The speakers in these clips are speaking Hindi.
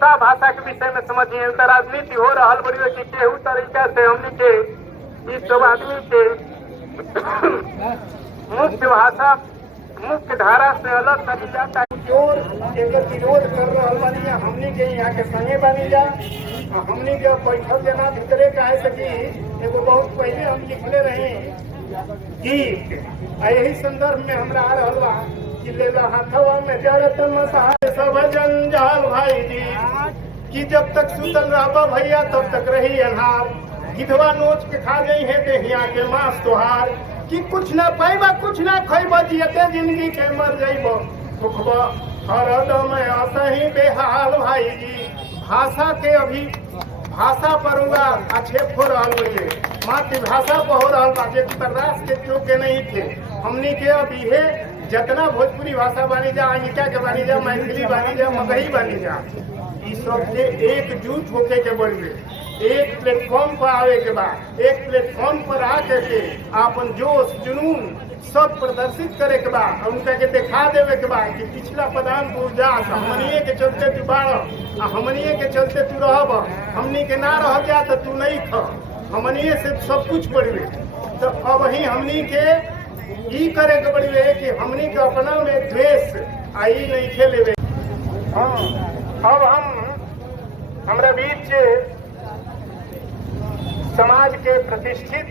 सब भाषा के विषय में समझिए। तो राजनीति हो रहा बड़ी कि केहू तरीका से हमने के इस सब आदमी के मुख्य भाषा मुख्य धारा से अलग करी जाता है। जोर एकर विरोध कर रहा बानी हमने के यहाँ के संगे बानी जा हमने के बैठक जना भीतरे कहे सकी एगो बहुत पहले हम लिखले रहे गीत यही संदर्भ में हमरा आ रहा बा कि ले हाथवा में जड़त मसाले सब जंजाल भाई जी कि जब तक सुतल रहबा भैया तब तक रही अन्हार गिधवा नोच के खा गई है देहिया के मांस तोहार कि कुछ ना पाइबा कुछ ना खइबा जियते जिंदगी के मर जाइबो भूखबा हरदम असही बेहाल भाई जी भाषा के अभी भाषा पर हुआ आक्षेप हो रहा मुझे मातृभाषा पर हो रहा बा राष्ट्र के क्यों के नहीं थे हमनी के अभी है जितना भोजपुरी भाषा बानी जा अंगिका के बानी जा मैथिली बानी जा मगही बानी जा इस सबसे एकजुट होके के बढ़े एक प्लेटफॉर्म पर आवे के बाद एक प्लेटफॉर्म पर आकर के अपन जोश जुनून सब प्रदर्शित करे के बाद उनका के दिखा देवे के बाद कि पिछला प्रधान तू जा हमनिए के चलते तू बाढ़ हमनिए के चलते तू रहब हमनी के ना रह जा तो तू नहीं ख हमनिए से सब कुछ बढ़े तो अब ही हमनी के ई करे के बढ़े कि हमनी के अपना में द्वेष आई नहीं खेले। अब हम हमरा बीच समाज के प्रतिष्ठित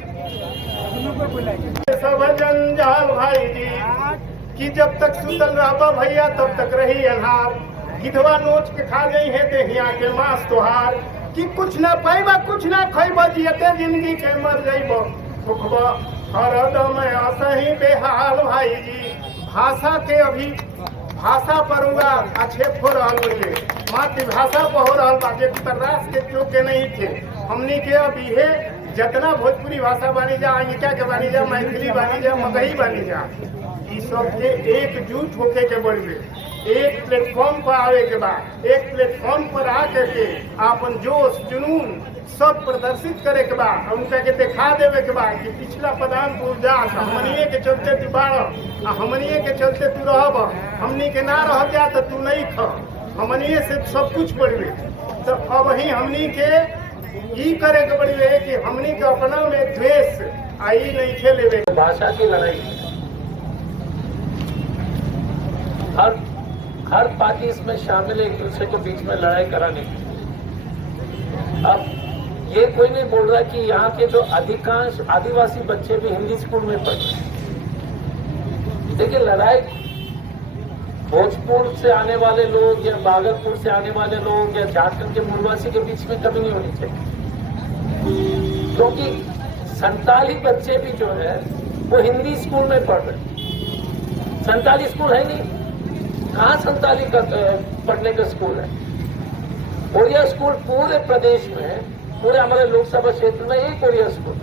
सब जंजाल भाई जी कि जब तक सुतल रहबा भैया तब तक रही अन्हार गिधवा नोच के खा गई है देहिया के मांस तोहार कि कुछ ना पाइबा कुछ ना खइबा जियते जिंदगी के मर जाइबो भूखबा हरदम असही बेहाल भाई जी भाषा के अभी भाषा पर हुआ आक्षेप हो रहा मुझे मातृभाषा पर हो रहा बा राष्ट्र के क्यों के नहीं थे हमनी के अभी है जितना भोजपुरी भाषा बानी जा अंगिका के बानी जा मैथिली बानी जा मगही बानी जा इस सबसे एकजुट होके के बढ़े एक प्लेटफॉर्म पर आवे के बाद एक प्लेटफॉर्म पर आकर के अपन जोश जुनून सब प्रदर्शित करे के बाद उनका के दिखा देवे के बाद कि पिछला प्रधान तू जा हमनिए के चलते तू बाढ़ हमनिए के चलते तू रहब हमनी के ना रह जा तो तू नहीं ख हमनिए से सब कुछ बढ़े तो अब ही हमनी के ई करे के बढ़े कि हमनी के अपना में द्वेष आई नहीं खेले। भाषा की लड़ाई हर पार्टी इसमें शामिल है एक दूसरे को बीच में लड़ाई कराने की। अब ये कोई नहीं बोल रहा कि यहाँ के जो अधिकांश आदिवासी बच्चे भी हिंदी स्कूल में पढ़ते हैं। देखिए लड़ाई भोजपुर से आने वाले लोग या भागलपुर से आने वाले लोग या झारखंड के मूलवासी के बीच में कभी नहीं होनी चाहिए क्योंकि संताली बच्चे भी जो है वो हिंदी स्कूल में पढ़ रहे हैं। संताली स्कूल है नहीं, कहाँ संताली का पढ़ने का स्कूल है। ओडिया स्कूल पूरे प्रदेश में पूरे हमारे लोकसभा क्षेत्र में एक ओडिया स्कूल है।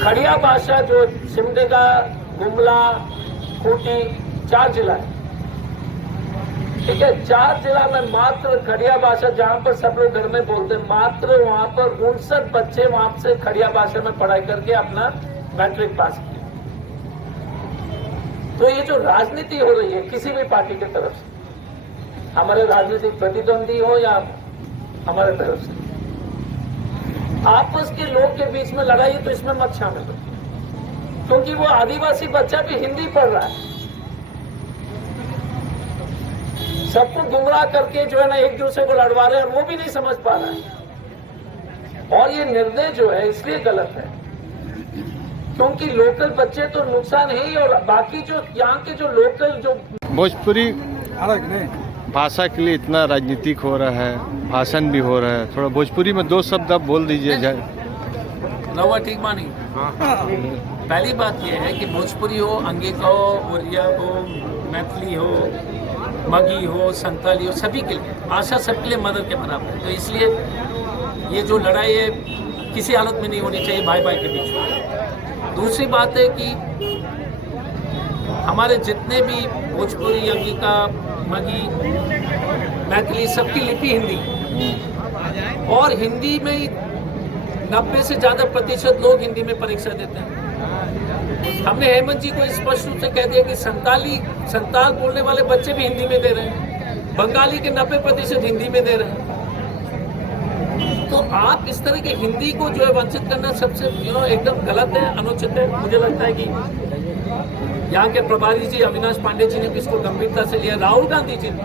खड़िया भाषा जो सिमडेगा गुमला खूंटी 4 जिला है, ठीक है। 4 जिला में मात्र खड़िया भाषा जहां पर सब लोग घर में बोलते हैं मात्र वहां पर 59 बच्चे वहां से खड़िया भाषा में पढ़ाई करके अपना मैट्रिक पास किया। तो ये जो राजनीति हो रही है किसी भी पार्टी की तरफ से हमारे राजनीतिक प्रतिद्वंदी हो या हमारे तरफ से आपस के लोग के बीच में लड़ाई तो इसमें मत शामिल हो क्योंकि वो आदिवासी बच्चा भी हिंदी पढ़ रहा है। सबको गुमराह करके जो है ना एक दूसरे को लड़वा रहे हैं और वो भी नहीं समझ पा रहा है। और ये निर्णय जो है इसलिए गलत है क्योंकि लोकल बच्चे तो नुकसान है ही और बाकी जो यहाँ के जो लोकल जो भोजपुरी भाषा के लिए इतना राजनीतिक हो रहा है, भाषण भी हो रहा है, थोड़ा भोजपुरी में 2 शब्द आप बोल दीजिए जाए। नवा ठीक मानी। पहली बात यह है कि भोजपुरी हो, अंगिका हो, ओरिया हो, मैथिली हो, मगी हो, संताली हो, सभी के लिए भाषा सबके लिए मदद के बराबर है। तो इसलिए ये जो लड़ाई है किसी हालत में नहीं होनी चाहिए भाई भाई के बीच में। दूसरी बात है कि हमारे जितने भी भोजपुरी, अंगिका, मगी, मैथिली सबकी लिपि हिंदी और हिंदी में 90 से ज़्यादा प्रतिशत लोग हिंदी में परीक्षा देते हैं। हमने हेमंत जी को स्पष्ट रूप से कह दिया कि संताल बोलने वाले बच्चे भी हिंदी में दे रहे हैं। बंगाली के 90% हिंदी में दे रहे हैं। तो आप इस तरह के हिंदी को जो है वंचित करना सबसे एकदम गलत है, अनुचित है। मुझे लगता है कि यहाँ के प्रभारी जी अविनाश पांडे जी ने भी इसको गंभीरता से लिया, राहुल गांधी जी ने।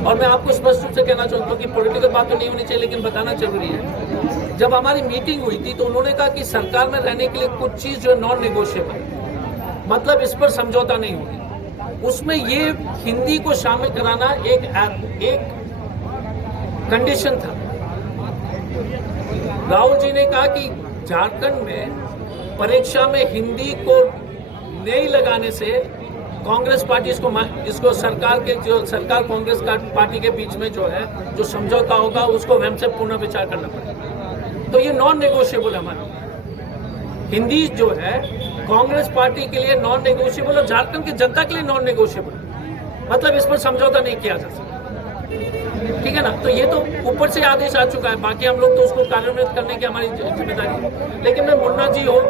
और मैं आपको स्पष्ट रूप से कहना चाहता हूँ कि पॉलिटिकल बात तो नहीं होनी चाहिए, लेकिन बताना जरूरी है। जब हमारी मीटिंग हुई थी तो उन्होंने कहा कि सरकार में रहने के लिए कुछ चीज जो है नॉन नेगोशिएबल, मतलब इस पर समझौता नहीं होगी। उसमें ये हिंदी को शामिल कराना एक कंडीशन था। राहुल जी ने कहा कि झारखंड में परीक्षा में हिंदी को नहीं लगाने से कांग्रेस पार्टी इसको सरकार के जो सरकार कांग्रेस पार्टी के बीच में जो है जो समझौता होगा उसको वह से पुनः विचार करना पड़ेगा। तो ये नॉन नेगोशिएबल है हमारा। हिंदी जो है कांग्रेस पार्टी के लिए नॉन नेगोशिएबल और झारखंड की जनता के लिए नॉन नेगोशिएबल, मतलब इस पर समझौता नहीं किया जा सकता। ठीक है ना। तो ये तो ऊपर से आदेश आ चुका है, बाकी हम लोग तो उसको कार्यान्वित करने की हमारी जिम्मेदारी है। लेकिन मैं मुन्ना जी हो,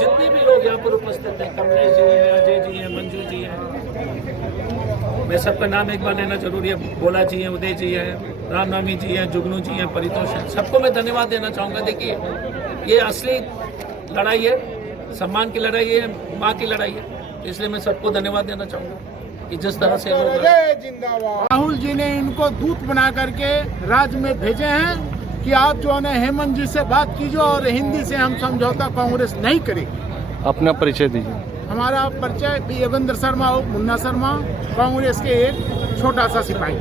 जितने भी लोग यहाँ पर उपस्थित हैं, कमलेश जी हैं, अजय जी हैं, मंजू जी हैं, मैं सबका नाम एक बार लेना जरूरी है। भोला जी हैं, उदय जी हैं, रामनामी जी हैं, जुगनू जी हैं, परितोष हैं, सबको मैं धन्यवाद देना चाहूँगा। देखिए ये असली लड़ाई है, सम्मान की लड़ाई है, माँ की लड़ाई है, इसलिए मैं सबको धन्यवाद देना चाहूँगा कि जिस तरह से राहुल जी ने इनको दूत बना करके राज्य में भेजे हैं कि आप जो है हेमंत जी से बात कीजिए और हिंदी से हम समझौता कांग्रेस नहीं करेगी। अपना परिचय दीजिए। हमारा परिचय योगेंद्र शर्मा और मुन्ना शर्मा, कांग्रेस के एक छोटा सा सिपाही।